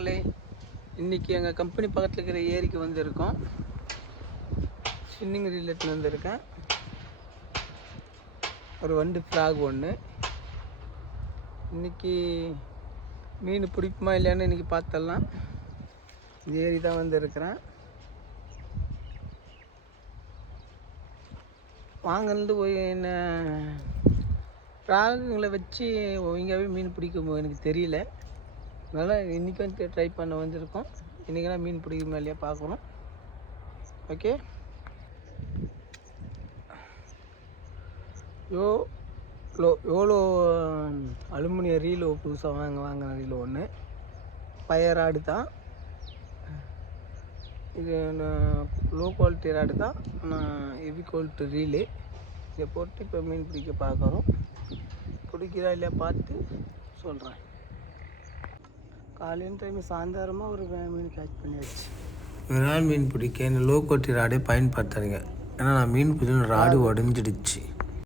மக்களே, இன்றைக்கி எங்கள் கம்பெனி பக்கத்தில் இருக்கிற ஏரிக்கு வந்திருக்கோம். ஸ்வின்னிங் ரீலெட்டில் வந்திருக்கேன். ஒரு வண்டு ஃப்ராக் ஒன்று. இன்றைக்கி மீன் பிடிக்குமா இல்லையான்னு இன்றைக்கி பார்த்துடலாம். இந்த ஏரி தான் வந்திருக்கிறேன். வாங்கினது போய் என்ன ஃப்ராகுங்களை வச்சு ஒழுங்காகவே மீன் பிடிக்கும் எனக்கு தெரியல. அதனால் இன்றைக்கி வந்து ட்ரை பண்ண வந்திருக்கோம். இன்றைக்கெல்லாம் மீன் பிடிக்குமா இல்லையா பார்க்கணும். ஓகே, எவ்வளோ அலுமினிய ரீலோ புதுசாக வாங்கின ரீலோ ஒன்று. பழைய ராடு தான் இது. லோ குவாலிட்டி ராடு தான், நான் ஹெவி குவாலிட்டி ரீலு. இதை போட்டு இப்போ மீன் பிடிக்க பார்க்குறோம். பிடிக்கிறா இல்லையா பார்த்து சொல்கிறேன். காலையில் டைம் சாயந்தரமாக ஒரு மீன் கேட்ச் பண்ணியாச்சு. விரால் மீன் பிடிக்க இந்த லோ குவாலிட்டி ராடே பயன்படுத்துறீங்க. ஏன்னா நான் மீன் பிடிச்ச ராடு உடஞ்சிடுச்சு.